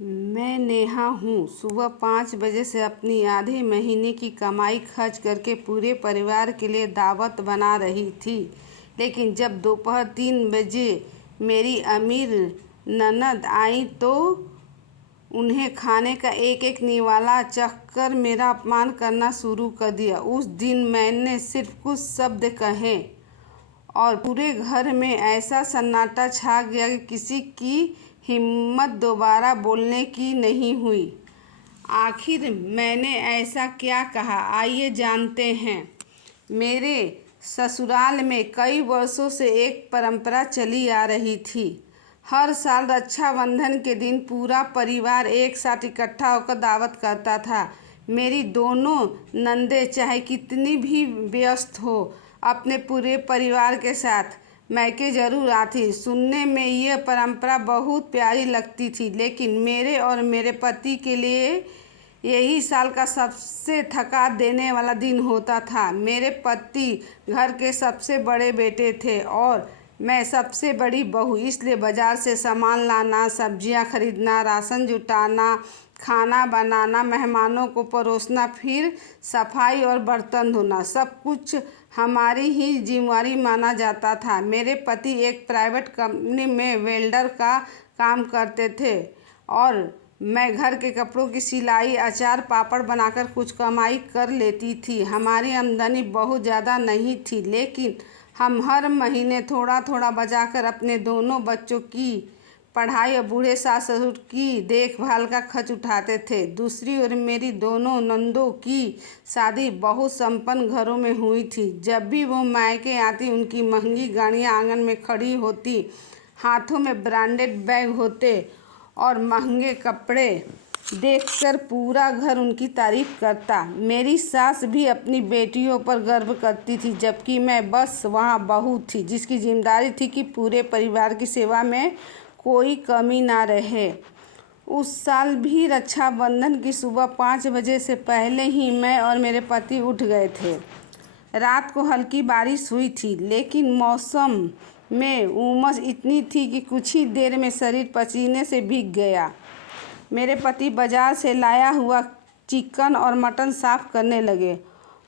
मैं नेहा हूँ। सुबह 5 बजे से अपनी आधे महीने की कमाई खर्च करके पूरे परिवार के लिए दावत बना रही थी, लेकिन जब दोपहर 3 बजे मेरी अमीर ननद आई तो उन्हें खाने का एक एक निवाला चखकर मेरा अपमान करना शुरू कर दिया। उस दिन मैंने सिर्फ कुछ शब्द कहे और पूरे घर में ऐसा सन्नाटा छा गया कि किसी की हिम्मत दोबारा बोलने की नहीं हुई। आखिर मैंने ऐसा क्या कहा, आइए जानते हैं। मेरे ससुराल में कई वर्षों से एक परंपरा चली आ रही थी। हर साल रक्षाबंधन के दिन पूरा परिवार एक साथ इकट्ठा होकर दावत करता था। मेरी दोनों नंदें चाहे कितनी भी व्यस्त हो, अपने पूरे परिवार के साथ मैके ज़रूर आती। सुनने में यह परंपरा बहुत प्यारी लगती थी, लेकिन मेरे और मेरे पति के लिए यही साल का सबसे थका देने वाला दिन होता था। मेरे पति घर के सबसे बड़े बेटे थे और मैं सबसे बड़ी बहू, इसलिए बाज़ार से सामान लाना, सब्जियां खरीदना, राशन जुटाना, खाना बनाना, मेहमानों को परोसना, फिर सफाई और बर्तन धोना, सब कुछ हमारी ही जिम्मेदारी माना जाता था। मेरे पति एक प्राइवेट कंपनी में वेल्डर का काम करते थे और मैं घर के कपड़ों की सिलाई, अचार, पापड़ बनाकर कुछ कमाई कर लेती थी। हमारी आमदनी बहुत ज़्यादा नहीं थी, लेकिन हम हर महीने थोड़ा थोड़ा बचाकर अपने दोनों बच्चों की पढ़ाई और बूढ़े सास ससुर की देखभाल का खर्च उठाते थे। दूसरी ओर मेरी दोनों नंदों की शादी बहुत संपन्न घरों में हुई थी। जब भी वो मायके आती, उनकी महंगी गाड़ियाँ आंगन में खड़ी होती, हाथों में ब्रांडेड बैग होते और महंगे कपड़े देखकर पूरा घर उनकी तारीफ करता। मेरी सास भी अपनी बेटियों पर गर्व करती थी, जबकि मैं बस वहाँ बहू थी जिसकी जिम्मेदारी थी कि पूरे परिवार की सेवा में कोई कमी ना रहे। उस साल भी रक्षाबंधन की सुबह 5 बजे से पहले ही मैं और मेरे पति उठ गए थे। रात को हल्की बारिश हुई थी, लेकिन मौसम में उमस इतनी थी कि कुछ ही देर में शरीर पसीने से भीग गया। मेरे पति बाजार से लाया हुआ चिकन और मटन साफ करने लगे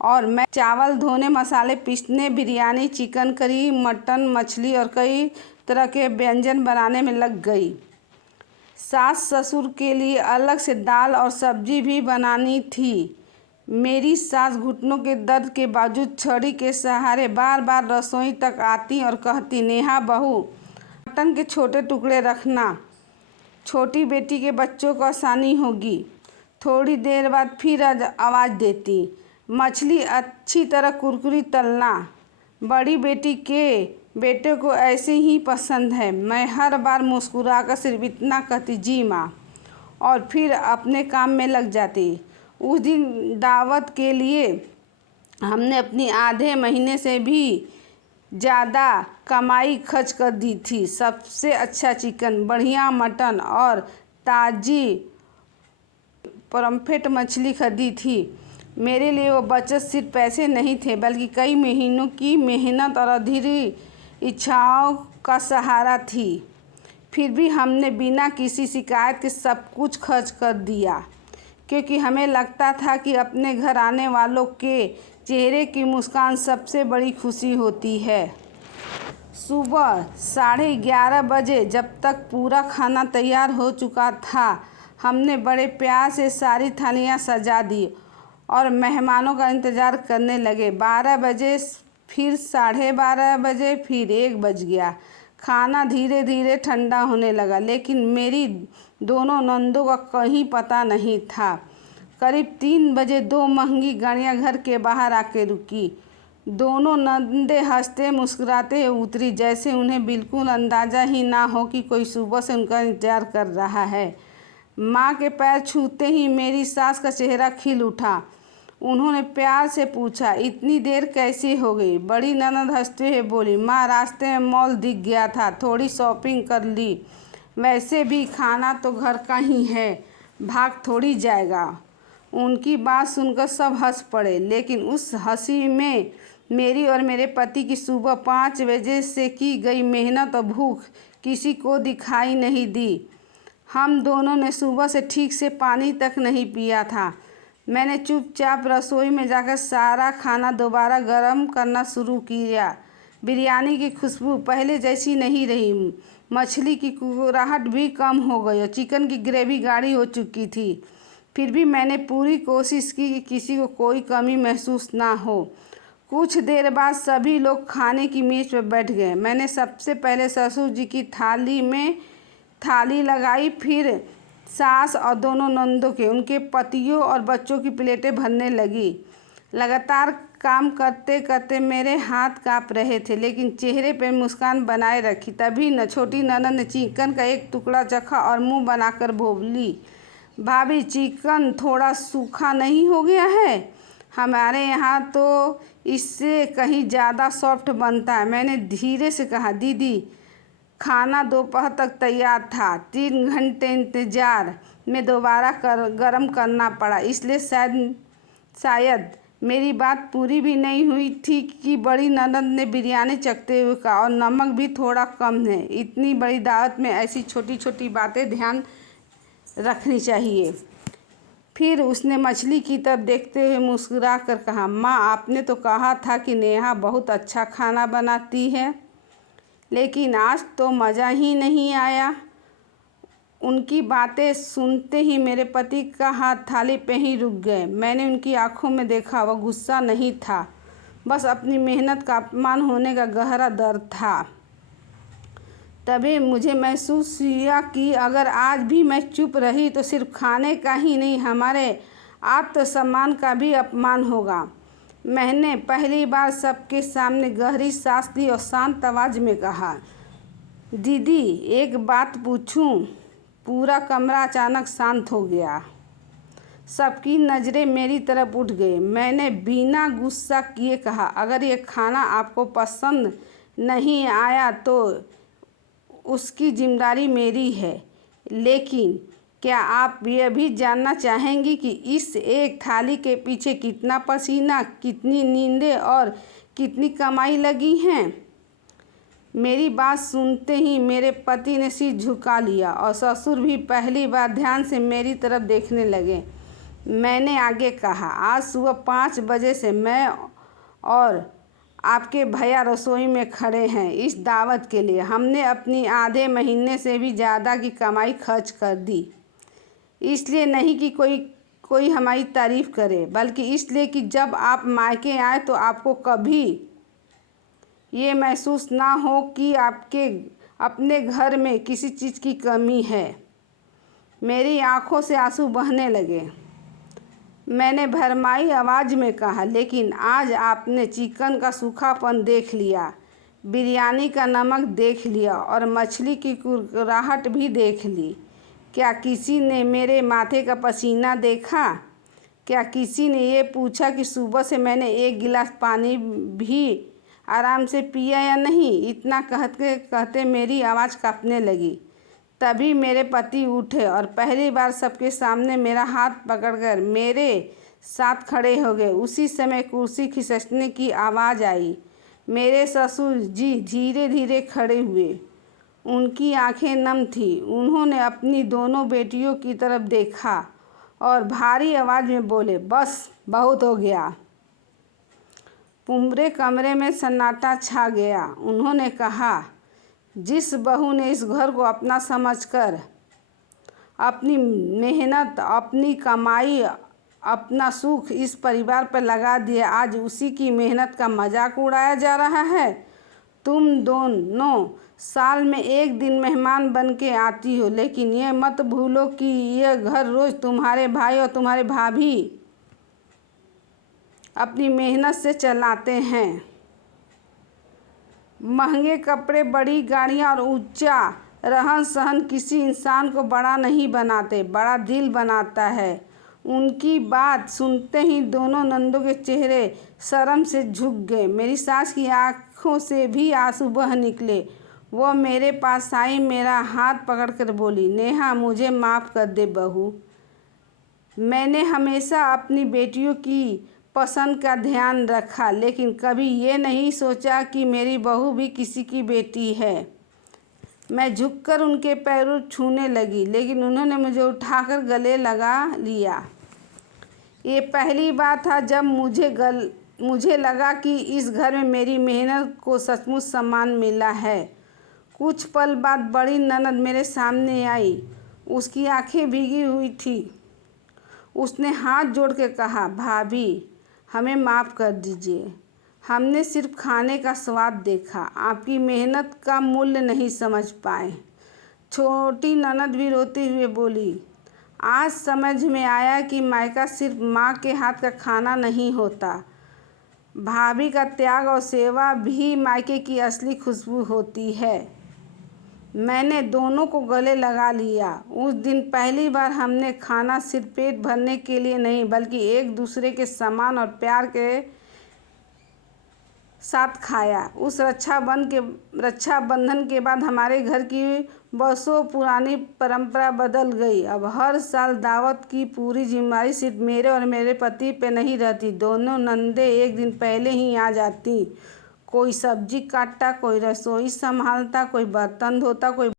और मैं चावल धोने, मसाले पीसने, बिरयानी, चिकन करी, मटन, मछली और कई तरह के व्यंजन बनाने में लग गई। सास ससुर के लिए अलग से दाल और सब्जी भी बनानी थी। मेरी सास घुटनों के दर्द के बावजूद छड़ी के सहारे बार बार रसोई तक आती और कहती, नेहा बहू, मटन के छोटे टुकड़े रखना, छोटी बेटी के बच्चों को आसानी होगी। थोड़ी देर बाद फिर आवाज़ देती, मछली अच्छी तरह कुरकुरी तलना, बड़ी बेटी के बेटे को ऐसे ही पसंद है। मैं हर बार मुस्कुराकर सिर्फ इतना कहती, जी माँ, और फिर अपने काम में लग जाती। उस दिन दावत के लिए हमने अपनी आधे महीने से भी ज़्यादा कमाई खर्च कर दी थी। सबसे अच्छा चिकन, बढ़िया मटन और ताज़ी पॉम्फ्रेट मछली खरीदी थी। मेरे लिए वो बचत सिर्फ पैसे नहीं थे, बल्कि कई महीनों की मेहनत और अधूरी इच्छाओं का सहारा थी। फिर भी हमने बिना किसी शिकायत के सब कुछ खर्च कर दिया, क्योंकि हमें लगता था कि अपने घर आने वालों के चेहरे की मुस्कान सबसे बड़ी खुशी होती है। सुबह 11:30 बजे जब तक पूरा खाना तैयार हो चुका था, हमने बड़े प्यार से सारी थालियाँ सजा दी और मेहमानों का इंतज़ार करने लगे। 12 बजे, फिर 12:30 बजे, फिर 1 बज गया। खाना धीरे धीरे ठंडा होने लगा, लेकिन मेरी दोनों नंदों का कहीं पता नहीं था। करीब 3 बजे 2 महंगी गाड़ियाँ घर के बाहर आके रुकी। दोनों नंदें हंसते मुस्कुराते उतरी, जैसे उन्हें बिल्कुल अंदाज़ा ही ना हो कि कोई सुबह से उनका इंतजार कर रहा है। माँ के पैर छूते ही मेरी सास का चेहरा खिल उठा। उन्होंने प्यार से पूछा, इतनी देर कैसे हो गई? बड़ी ननद हंसते हुए बोली, माँ, रास्ते में मॉल दिख गया था, थोड़ी शॉपिंग कर ली। वैसे भी खाना तो घर का ही है, भाग थोड़ी जाएगा। उनकी बात सुनकर सब हंस पड़े, लेकिन उस हंसी में मेरी और मेरे पति की सुबह 5 बजे से की गई मेहनत और भूख किसी को दिखाई नहीं दी। हम दोनों ने सुबह से ठीक से पानी तक नहीं पिया था। मैंने चुपचाप रसोई में जाकर सारा खाना दोबारा गर्म करना शुरू किया। बिरयानी की खुशबू पहले जैसी नहीं रही। मछली की कुरकुराहट भी कम हो गई और चिकन की ग्रेवी गाढ़ी हो चुकी थी। फिर भी मैंने पूरी कोशिश की कि किसी को कोई कमी महसूस ना हो। कुछ देर बाद सभी लोग खाने की मेज पर बैठ गए। मैंने सबसे पहले ससुर जी की थाली में थाली लगाई, फिर सास और दोनों नंदों के, उनके पतियों और बच्चों की प्लेटें भरने लगी। लगातार काम करते करते मेरे हाथ काँप रहे थे, लेकिन चेहरे पर मुस्कान बनाए रखी। तभी छोटी ननद ने चिकन का एक टुकड़ा चखा और मुंह बनाकर बोली, भाभी चिकन थोड़ा सूखा नहीं हो गया है? हमारे यहाँ तो इससे कहीं ज़्यादा सॉफ्ट बनता है। मैंने धीरे से कहा, दीदी खाना दोपहर तक तैयार था, 3 घंटे इंतज़ार में दोबारा गरम करना पड़ा, इसलिए शायद मेरी बात पूरी भी नहीं हुई थी कि बड़ी ननद ने बिरयानी चखते हुए कहा, और नमक भी थोड़ा कम है। इतनी बड़ी दावत में ऐसी छोटी छोटी बातें ध्यान रखनी चाहिए। फिर उसने मछली की तरफ देखते हुए मुस्कुरा कर कहा, माँ आपने तो कहा था कि नेहा बहुत अच्छा खाना बनाती है, लेकिन आज तो मज़ा ही नहीं आया। उनकी बातें सुनते ही मेरे पति का हाथ थाली पे ही रुक गए। मैंने उनकी आंखों में देखा, वह गुस्सा नहीं था, बस अपनी मेहनत का अपमान होने का गहरा दर्द था। तभी मुझे महसूस हुआ कि अगर आज भी मैं चुप रही तो सिर्फ खाने का ही नहीं, हमारे आत्मसम्मान का भी अपमान होगा। मैंने पहली बार सबके सामने गहरी सांस ली और शांत आवाज में कहा, दीदी एक बात पूछूं? पूरा कमरा अचानक शांत हो गया। सबकी नज़रें मेरी तरफ उठ गई। मैंने बिना गुस्सा किए कहा, अगर ये खाना आपको पसंद नहीं आया तो उसकी जिम्मेदारी मेरी है, लेकिन क्या आप यह भी जानना चाहेंगी कि इस एक थाली के पीछे कितना पसीना, कितनी नींदें और कितनी कमाई लगी हैं? मेरी बात सुनते ही मेरे पति ने सिर झुका लिया और ससुर भी पहली बार ध्यान से मेरी तरफ देखने लगे। मैंने आगे कहा, आज सुबह 5 बजे से मैं और आपके भैया रसोई में खड़े हैं इस दावत के लिए। हमने अपनी आधे महीने से भी ज़्यादा की कमाई खर्च कर दी, इसलिए नहीं कि कोई हमारी तारीफ़ करे, बल्कि इसलिए कि जब आप मायके आए तो आपको कभी ये महसूस ना हो कि आपके अपने घर में किसी चीज़ की कमी है। मेरी आंखों से आंसू बहने लगे। मैंने भरमाई आवाज़ में कहा, लेकिन आज आपने चिकन का सूखापन देख लिया, बिरयानी का नमक देख लिया और मछली की कुरकुराहट भी देख ली। क्या किसी ने मेरे माथे का पसीना देखा? क्या किसी ने ये पूछा कि सुबह से मैंने 1 गिलास पानी भी आराम से पिया या नहीं? इतना कहते मेरी आवाज़ कांपने लगी। तभी मेरे पति उठे और पहली बार सबके सामने मेरा हाथ पकड़कर मेरे साथ खड़े हो गए। उसी समय कुर्सी खिसकने की आवाज़ आई। मेरे ससुर जी धीरे धीरे खड़े हुए। उनकी आंखें नम थीं। उन्होंने अपनी दोनों बेटियों की तरफ देखा और भारी आवाज़ में बोले, बस बहुत हो गया। पूरे कमरे में सन्नाटा छा गया। उन्होंने कहा, जिस बहू ने इस घर को अपना समझकर अपनी मेहनत, अपनी कमाई, अपना सुख इस परिवार पर लगा दिया, आज उसी की मेहनत का मजाक उड़ाया जा रहा है। तुम दोनों साल में 1 दिन मेहमान बन के आती हो, लेकिन ये मत भूलो कि यह घर रोज़ तुम्हारे भाई और तुम्हारे भाभी अपनी मेहनत से चलाते हैं। महंगे कपड़े, बड़ी गाड़ियाँ और ऊंचा रहन सहन किसी इंसान को बड़ा नहीं बनाते, बड़ा दिल बनाता है। उनकी बात सुनते ही दोनों नंदों के चेहरे शर्म से झुक गए। मेरी सास की आंखों से भी आंसू बह निकले। वह मेरे पास आई, मेरा हाथ पकड़कर बोली, नेहा मुझे माफ़ कर दे बहू। मैंने हमेशा अपनी बेटियों की पसंद का ध्यान रखा, लेकिन कभी ये नहीं सोचा कि मेरी बहू भी किसी की बेटी है। मैं झुककर उनके पैरों छूने लगी, लेकिन उन्होंने मुझे उठाकर गले लगा लिया। ये पहली बार था जब मुझे लगा कि इस घर में मेरी मेहनत को सचमुच सम्मान मिला है। कुछ पल बाद बड़ी ननद मेरे सामने आई। उसकी आंखें भीगी हुई थी। उसने हाथ जोड़ के कहा, भाभी, हमें माफ़ कर दीजिए। हमने सिर्फ खाने का स्वाद देखा, आपकी मेहनत का मूल्य नहीं समझ पाए। छोटी ननद भी रोते हुए बोली, आज समझ में आया कि मायका सिर्फ माँ के हाथ का खाना नहीं होता। भाभी का त्याग और सेवा भी मायके की असली खुशबू होती है। मैंने दोनों को गले लगा लिया। उस दिन पहली बार हमने खाना सिर्फ पेट भरने के लिए नहीं, बल्कि एक दूसरे के सम्मान और प्यार के साथ खाया। उस रक्षाबंधन के बाद हमारे घर की बरसों पुरानी परंपरा बदल गई। अब हर साल दावत की पूरी जिम्मेदारी सिर्फ मेरे और मेरे पति पे नहीं रहती। दोनों नंदे एक दिन पहले ही आ जाती। कोई सब्जी काटता, कोई रसोई संभालता, कोई बर्तन धोता, कोई